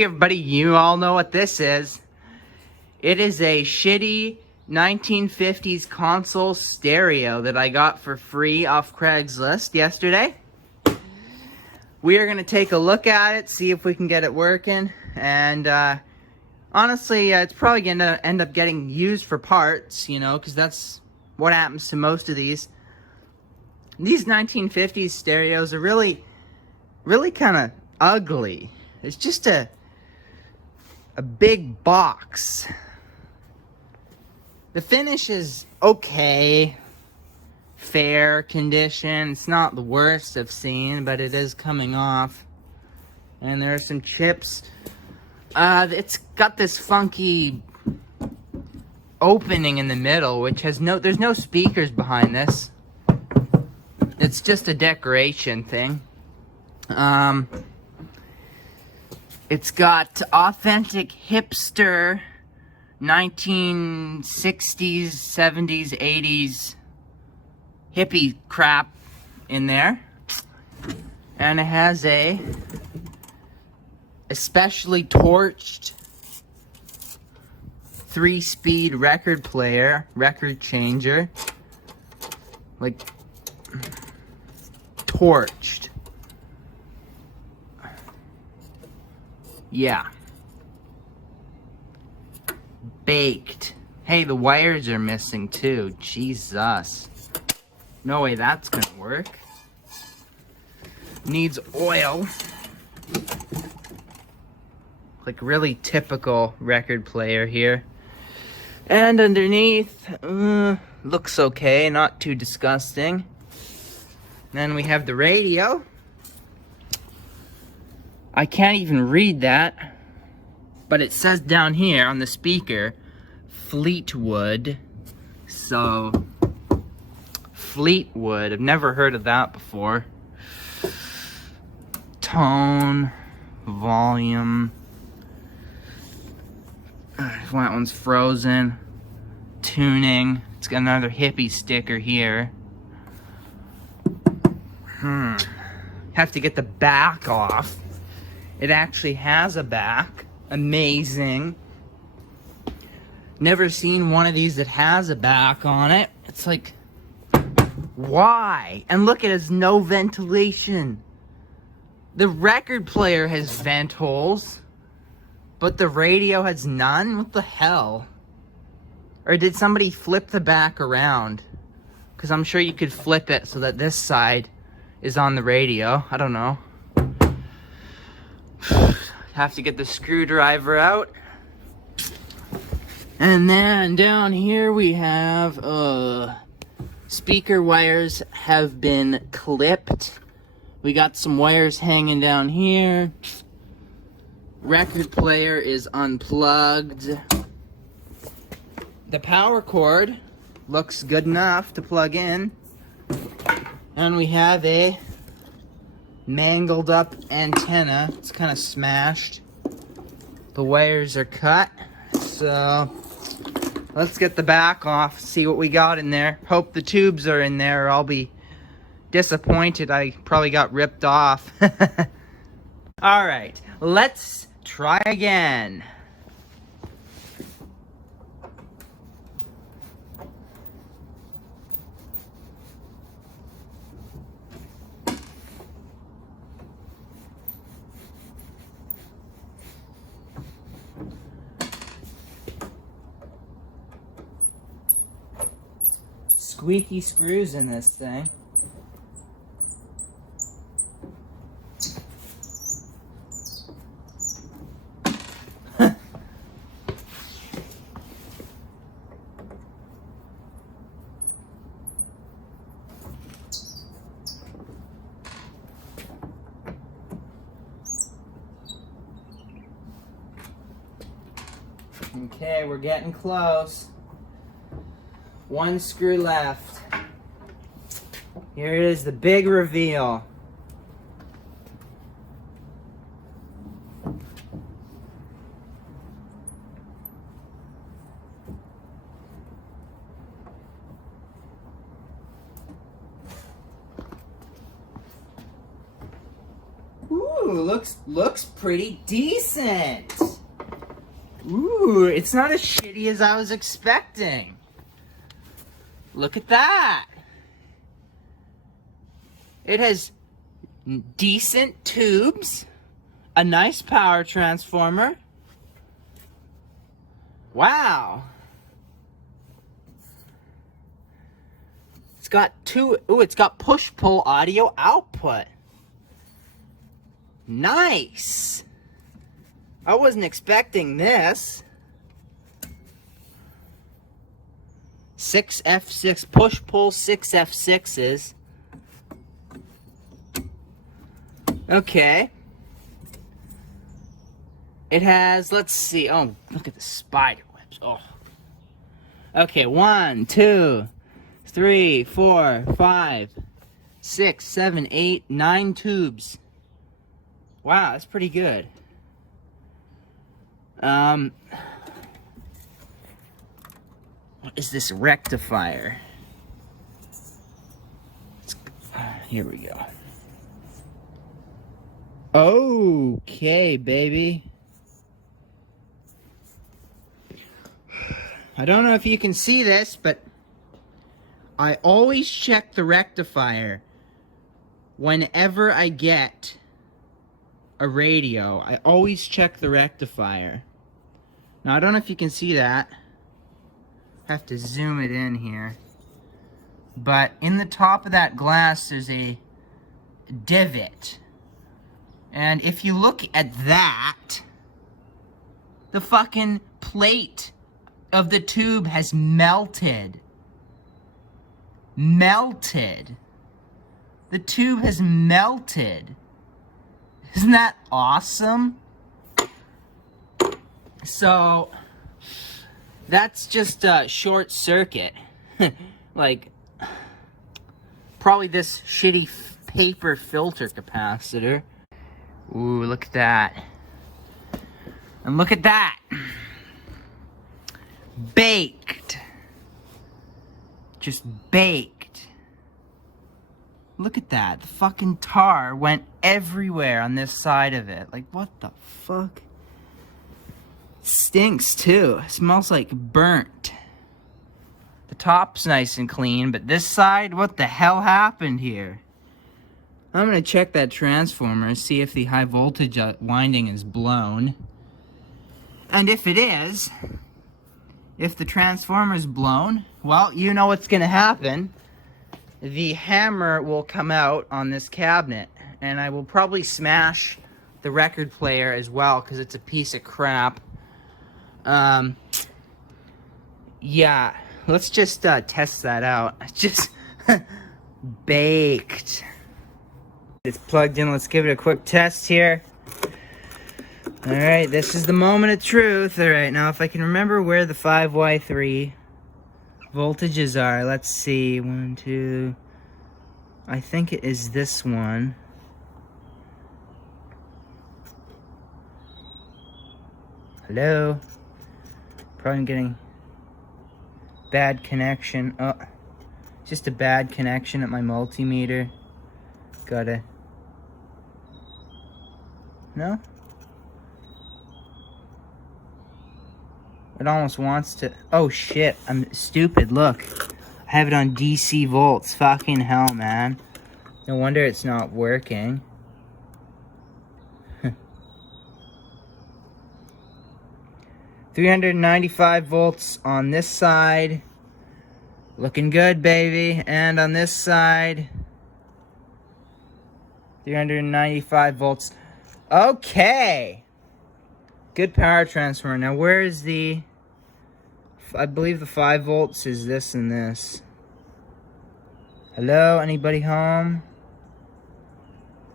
Hey everybody, you all know what this is. It is a shitty 1950s console stereo that I got for free off Craigslist yesterday. We are going to take a look at it, see if we can get it working, and honestly, it's probably going to end up getting used for parts, you know, because that's what happens to most of these. These 1950s stereos are really kind of ugly. It's just a big box. The finish is okay, fair condition. It's not the worst I've seen, but it is coming off. And there are some chips. It's got this funky opening in the middle, which has there's no speakers behind this. It's just a decoration thing. It's got authentic hipster 1960s, 70s, 80s hippie crap in there. And it has a especially torched 3-speed record player, record changer. Like, torched. Yeah. Baked. Hey, the wires are missing too. Jesus. No way that's gonna work. Needs oil. Like really typical record player here. And underneath, looks okay, not too disgusting. Then we have the radio. I can't even read that, but it says down here on the speaker, Fleetwood. So, Fleetwood, I've never heard of that before. Tone, volume. That one's frozen. Tuning. It's got another hippie sticker here. Have to get the back off. It actually has a back. Amazing. Never seen one of these that has a back on it. It's like, why? And look, it has no ventilation. The record player has vent holes, but the radio has none? What the hell? Or did somebody flip the back around? Because I'm sure you could flip it so that this side is on the radio. I don't know. Have to get the screwdriver out. And then down here we have speaker wires have been clipped. We got some wires hanging down here. Record player is unplugged. The power cord looks good enough to plug in. And we have a mangled up antenna. It's kind of smashed. The wires are cut. So let's get the back off, see what we got in there. Hope the tubes are in there or I'll be disappointed. I probably got ripped off. Alright, let's try again. Squeaky screws in this thing. Okay, we're getting close. One screw left. Here it is, the big reveal. Ooh, looks pretty decent. Ooh, it's not as shitty as I was expecting. Look at that. It has decent tubes, a nice power transformer. Wow. It's got it's got push-pull audio output. Nice. I wasn't expecting this. 6F6 push-pull 6F6s. Okay. It has, let's see. Oh, look at the spider webs. Oh. Okay, 1, 2, 3, 4, 5, 6, 7, 8, 9 tubes. Wow, that's pretty good. What is this rectifier? Here we go. Okay, baby. I don't know if you can see this, but I always check the rectifier whenever I get a radio. I always check the rectifier. Now, I don't know if you can see that. I have to zoom it in here. But in the top of that glass, there's a divot. And if you look at that, the fucking plate of the tube has melted. Melted. The tube has melted. Isn't that awesome? So, that's just a short circuit. Like, probably this shitty paper filter capacitor. Ooh, look at that. And look at that. Baked. Just baked. Look at that. The fucking tar went everywhere on this side of it. Like, what the fuck? It stinks, too. It smells like burnt. The top's nice and clean, but this side, what the hell happened here? I'm gonna check that transformer and see if the high voltage winding is blown. And if it is, if the transformer is blown, well, you know what's gonna happen. The hammer will come out on this cabinet, and I will probably smash the record player as well, because it's a piece of crap. Yeah, let's just test that out. Just baked. It's plugged in. Let's give it a quick test here. Alright, this is the moment of truth. Alright, now if I can remember where the 5Y3 voltages are. Let's see. 1, 2. I think it is this one. Hello? Probably getting bad connection. Oh, just a bad connection at my multimeter. Gotta. No? It almost wants to. Oh shit, I'm stupid. Look. I have it on DC volts. Fucking hell, man. No wonder it's not working. 395 volts on this side. Looking good, baby. And on this side, 395 volts. Okay. Good power transfer. Now, where is the... I believe the 5 volts is this and this. Hello? Anybody home?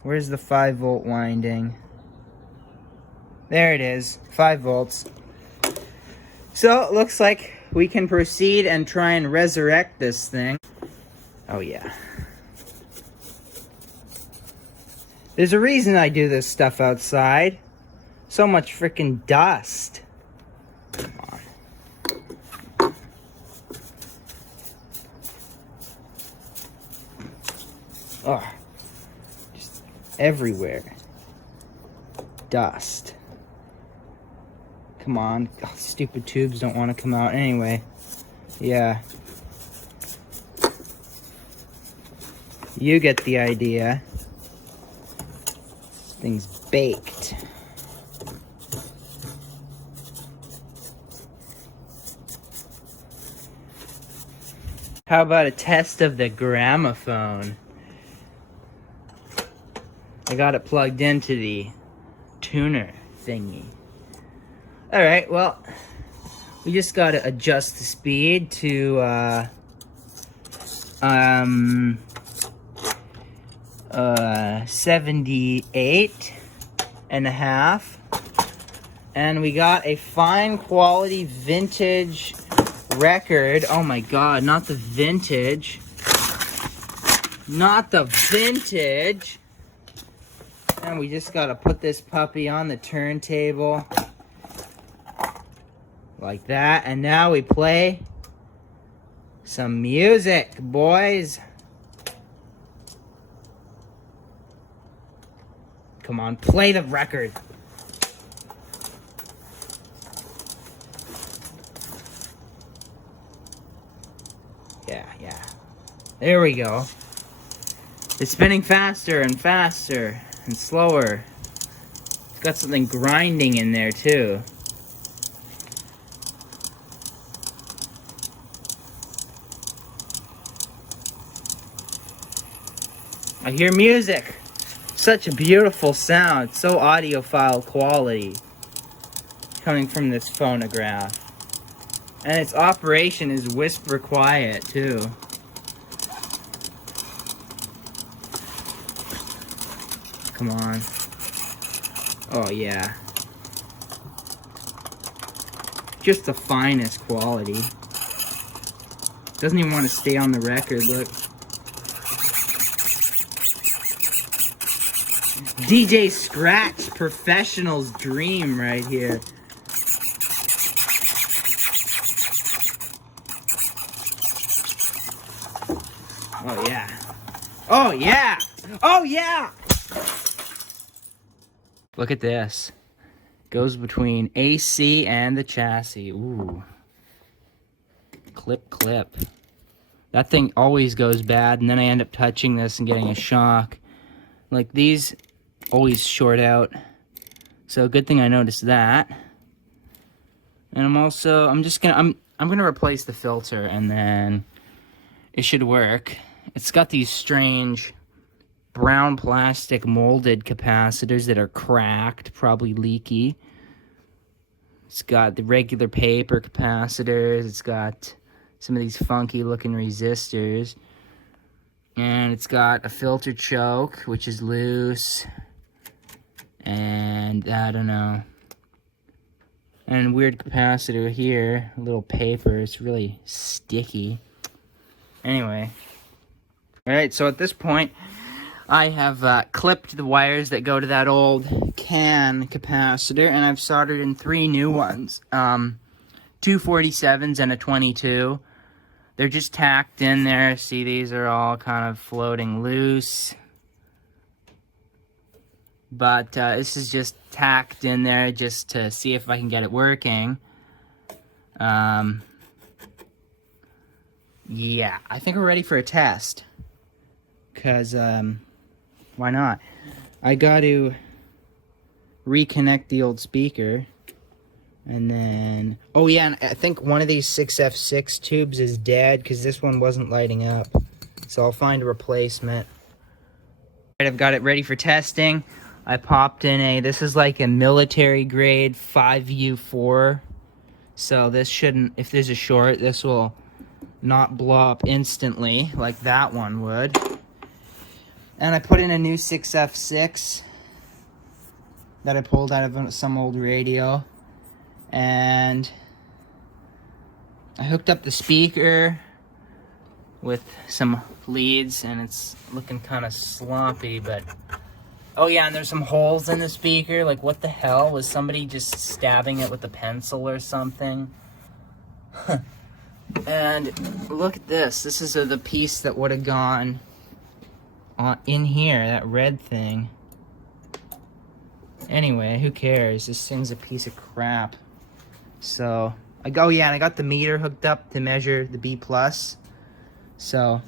Where's the 5 volt winding? There it is. 5 volts. So, it looks like we can proceed and try and resurrect this thing. Oh, yeah. There's a reason I do this stuff outside. So much freaking dust. Come on. Oh, just everywhere. dust. Come on. Oh, stupid tubes don't want to come out. Anyway, yeah. You get the idea. This thing's baked. How about a test of the gramophone? I got it plugged into the tuner thingy. Alright, well, we just gotta adjust the speed to 78.5, and we got a fine quality vintage record. Oh my god, not the vintage. Not the vintage. And we just gotta put this puppy on the turntable. Like that. And now we play some music, boys. Come on, play the record. Yeah. There we go. It's spinning faster and faster and slower. It's got something grinding in there too. I hear music. Such a beautiful sound. So audiophile quality coming from this phonograph. And its operation is whisper quiet too. Come on. Oh yeah. Just the finest quality. Doesn't even want to stay on the record, look. DJ Scratch Professional's dream right here. Oh yeah. Oh yeah! Oh yeah! Look at this. Goes between AC and the chassis. Ooh. Clip, clip. That thing always goes bad, and then I end up touching this and getting a shock. Like, these always short out. So good thing I noticed that. And I'm gonna replace the filter, and then it should work. It's got these strange brown plastic molded capacitors that are cracked, probably leaky. It's got the regular paper capacitors. It's got some of these funky looking resistors. And it's got a filter choke, which is loose. And I don't know. And weird capacitor here, a little paper. It's really sticky. Anyway. Alright, so at this point, I have clipped the wires that go to that old CAN capacitor, and I've soldered in 3 new ones. 2 47s and a 22. They're just tacked in there. See, these are all kind of floating loose. But this is just tacked in there just to see if I can get it working. Yeah, I think we're ready for a test. Because, why not? I got to reconnect the old speaker. And then, oh yeah, and I think one of these 6F6 tubes is dead because this one wasn't lighting up. So I'll find a replacement. Alright, I've got it ready for testing. I popped in this is like a military grade 5U4. So this shouldn't, if there's a short, this will not blow up instantly like that one would. And I put in a new 6F6 that I pulled out of some old radio. And I hooked up the speaker with some leads, and it's looking kind of sloppy, but oh yeah, and there's some holes in the speaker. Like, what the hell? Was somebody just stabbing it with a pencil or something? And look at this. This is the piece that would have gone in here, that red thing. Anyway, who cares? This thing's a piece of crap. So, oh yeah, and I got the meter hooked up to measure the B+. So,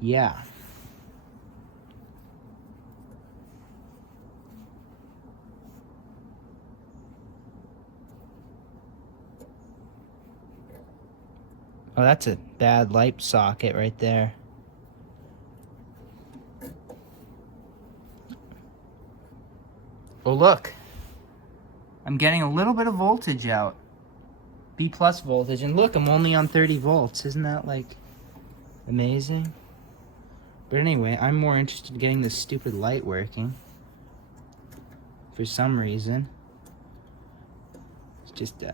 yeah. Oh, that's a bad light socket right there. Oh, look. I'm getting a little bit of voltage out. B+ voltage. And look, I'm only on 30 volts. Isn't that, like, amazing? But anyway, I'm more interested in getting this stupid light working. For some reason. It's just,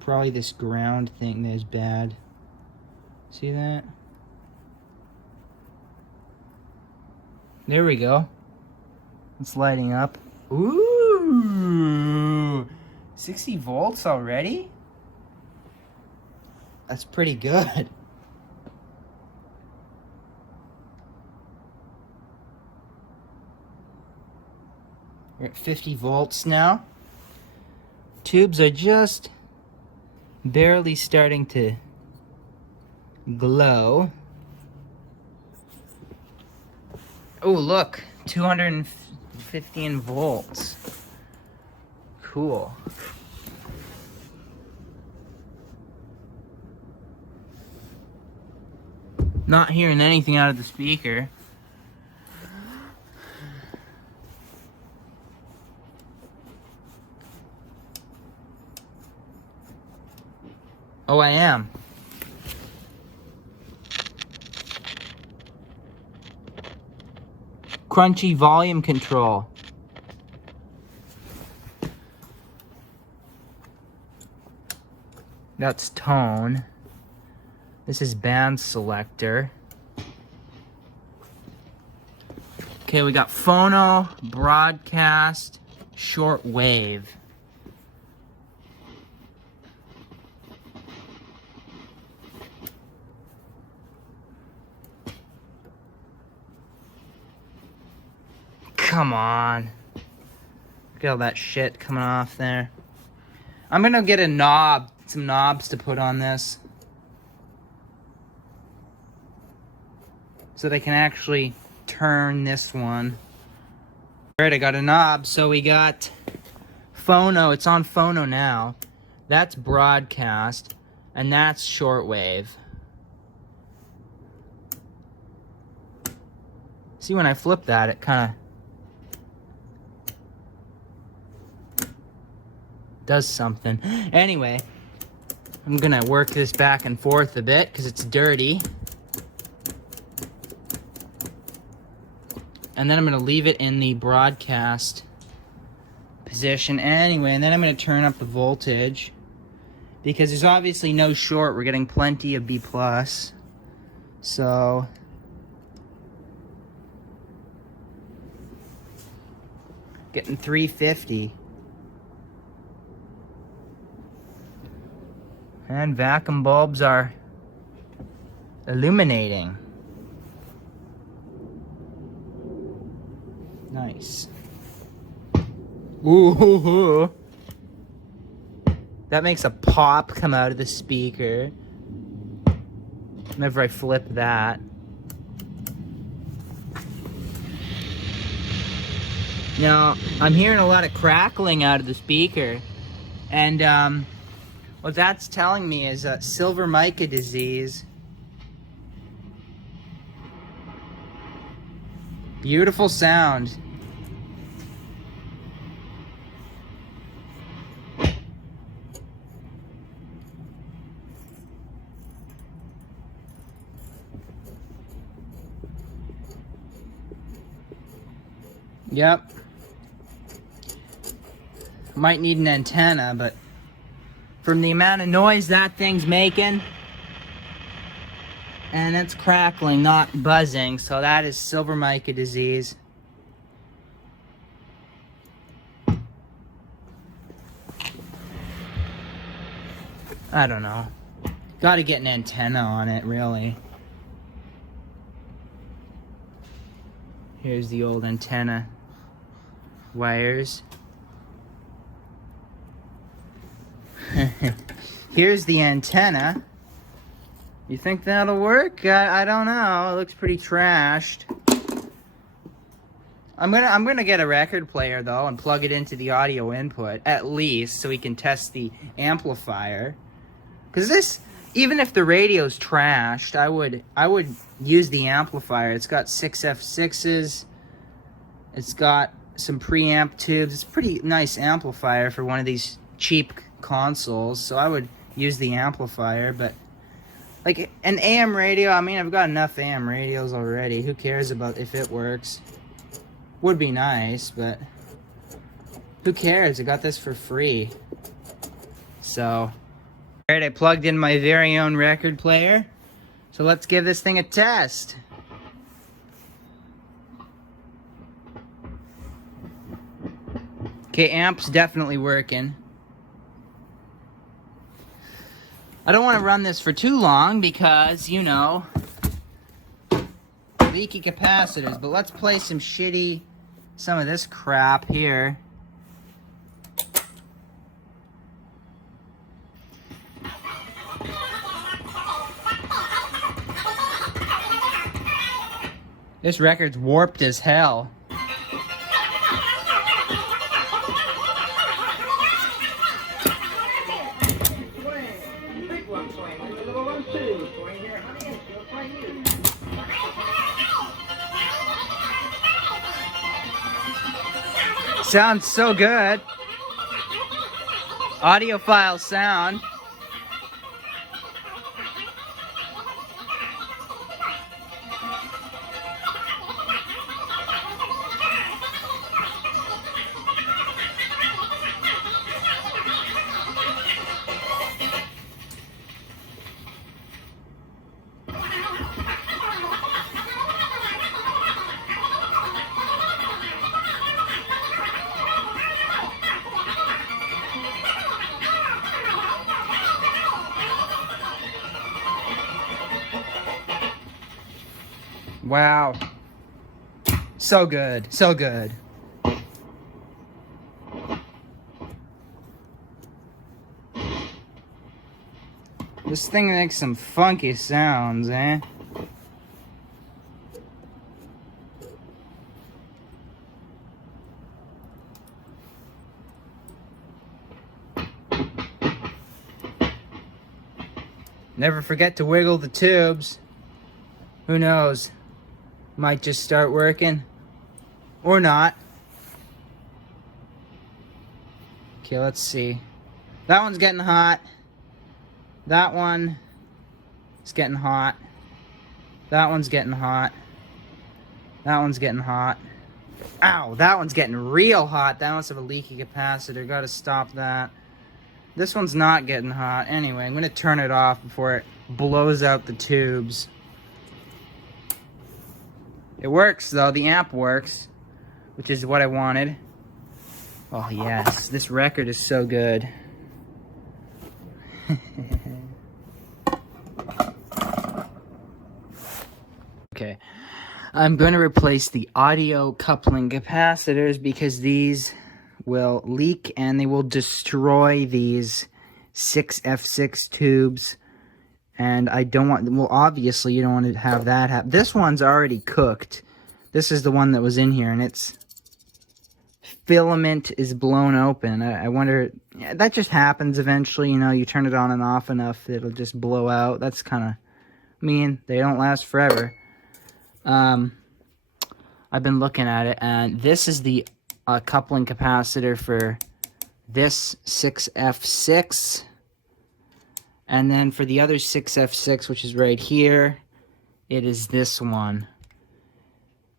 probably this ground thing that is bad. See that? There we go. It's lighting up. Ooh! 60 volts already? That's pretty good. We're at 50 volts now. Tubes are just barely starting to glow. Oh, look, 215 volts. Cool. Not hearing anything out of the speaker. Oh, I am. Crunchy volume control. That's tone. This is band selector. Okay, we got phono, broadcast, short wave. Come on. Look at all that shit coming off there. I'm gonna get a knob, some knobs to put on this. So that I can actually turn this one. Alright, I got a knob. So we got phono. It's on phono now. That's broadcast. And that's shortwave. See, when I flip that, it kind of does something. Anyway, I'm gonna work this back and forth a bit because it's dirty. And then I'm gonna leave it in the broadcast position anyway, and then I'm gonna turn up the voltage because there's obviously no short. We're getting plenty of B+. So getting 350. And vacuum bulbs are illuminating. Nice. Ooh. That makes a pop come out of the speaker whenever I flip that. Now, I'm hearing a lot of crackling out of the speaker. And, what that's telling me is silver mica disease. Beautiful sound. Yep. Might need an antenna, but from the amount of noise that thing's making, and it's crackling, not buzzing, so that is silver mica disease. I don't know. Gotta get an antenna on it, really. Here's the old antenna wires. Here's the antenna. You think that'll work? I don't know. It looks pretty trashed. I'm gonna get a record player though and plug it into the audio input at least so we can test the amplifier. Cause this, even if the radio's trashed, I would use the amplifier. It's got 6 F6s. It's got some preamp tubes. It's a pretty nice amplifier for one of these cheap consoles. So I would use the amplifier, but like an AM radio, I mean, I've got enough AM radios already. Who cares about if it works? Would be nice, but who cares? I got this for free. So, alright, I plugged in my very own record player. So let's give this thing a test. Okay, amp's definitely working. I don't want to run this for too long because, you know, leaky capacitors. But let's play some of this crap here. This record's warped as hell. Sounds so good. Audiophile sound. Wow. So good. So good. This thing makes some funky sounds, eh? Never forget to wiggle the tubes. Who knows? Might just start working. Or not. Okay, let's see. That one's getting hot. That one is getting hot. That one's getting hot. That one's getting hot. Ow, that one's getting real hot. That must have a leaky capacitor. Gotta stop that. This one's not getting hot. Anyway, I'm gonna turn it off before it blows out the tubes. It works though, the amp works, which is what I wanted. Oh yes, this record is so good. Okay, I'm going to replace the audio coupling capacitors because these will leak and they will destroy these 6F6 tubes. And I don't want, well, obviously you don't want to have that happen. This one's already cooked. This is the one that was in here, and its filament is blown open. I wonder, yeah, that just happens eventually, you know, you turn it on and off enough, it'll just blow out. That's kind of mean. They don't last forever. I've been looking at it, and this is the coupling capacitor for this 6F6. And then for the other 6F6, which is right here, it is this one.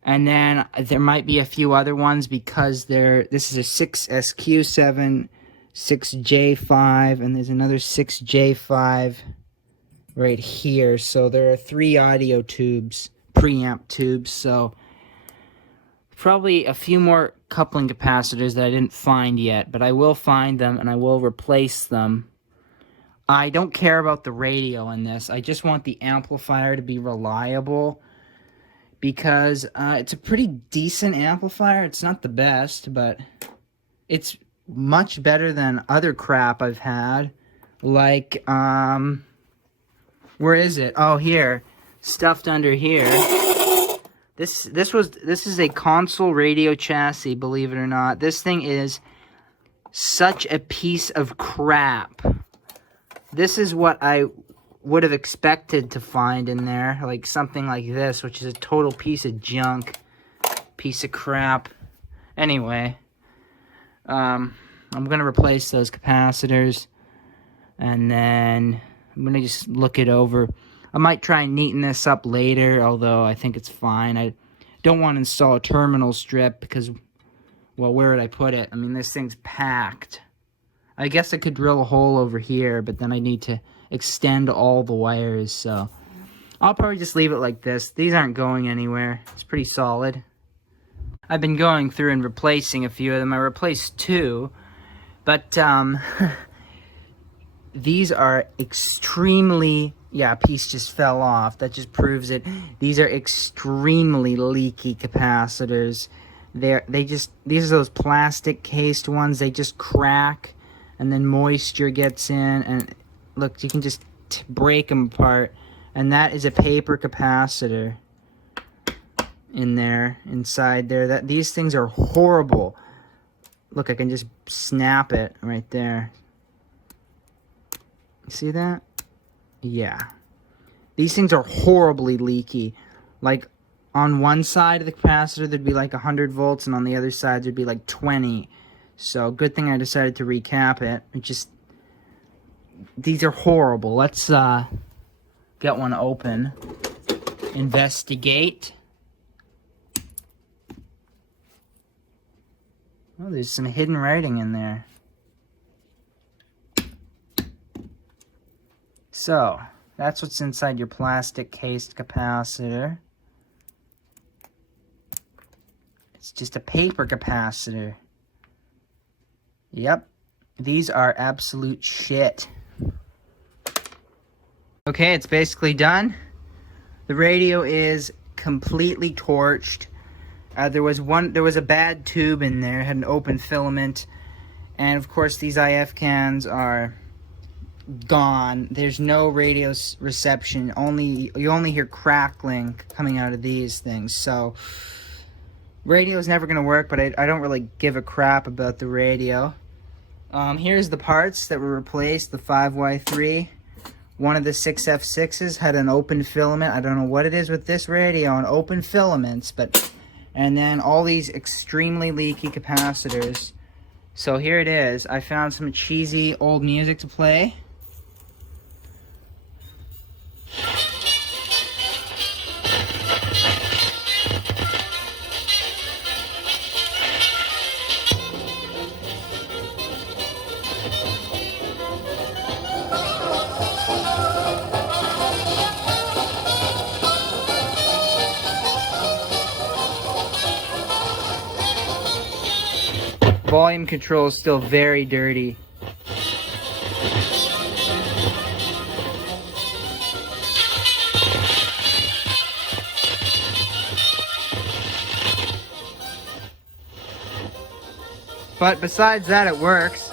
And then there might be a few other ones because this is a 6SQ7, 6J5, and there's another 6J5 right here. So there are 3 audio tubes, preamp tubes. So probably a few more coupling capacitors that I didn't find yet, but I will find them and I will replace them. I don't care about the radio in this. I just want the amplifier to be reliable because it's a pretty decent amplifier. It's not the best, but it's much better than other crap I've had. Like, where is it? Oh, here. Stuffed under here. This is a console radio chassis, believe it or not. This thing is such a piece of crap. This is what I would have expected to find in there, like something like this, which is a total piece of junk, piece of crap. Anyway, I'm gonna replace those capacitors, and then I'm gonna just look it over. I might try and neaten this up later, although I think it's fine. I don't want to install a terminal strip because, well, where would I put it? I mean, this thing's packed. I guess I could drill a hole over here, but then I need to extend all the wires, so I'll probably just leave it like this. These aren't going anywhere. It's pretty solid. I've been going through and replacing a few of them. I replaced 2, but these are extremely... Yeah, a piece just fell off. That just proves it. These are extremely leaky capacitors. These are those plastic cased ones. They just crack, and then moisture gets in, and look, you can just break them apart. And that is a paper capacitor in there, inside there. These things are horrible. Look, I can just snap it right there. You see that? Yeah. These things are horribly leaky. Like, on one side of the capacitor, there'd be like 100 volts, and on the other side, there'd be like 20. So, good thing I decided to recap it. These are horrible. Let's, get one open. Investigate. Oh, there's some hidden writing in there. So, that's what's inside your plastic cased capacitor. It's just a paper capacitor. Yep. These are absolute shit. Okay, it's basically done. The radio is completely torched. There was a bad tube in there. It had an open filament. And of course these IF cans are gone. There's no radio reception. You only hear crackling coming out of these things. So radio is never going to work, but I don't really give a crap about the radio. Here's the parts that were replaced. The 5Y3. One of the 6F6s had an open filament. I don't know what it is with this radio and open filaments, and then all these extremely leaky capacitors. So here it is. I found some cheesy old music to play. Volume control is still very dirty. But besides that, it works.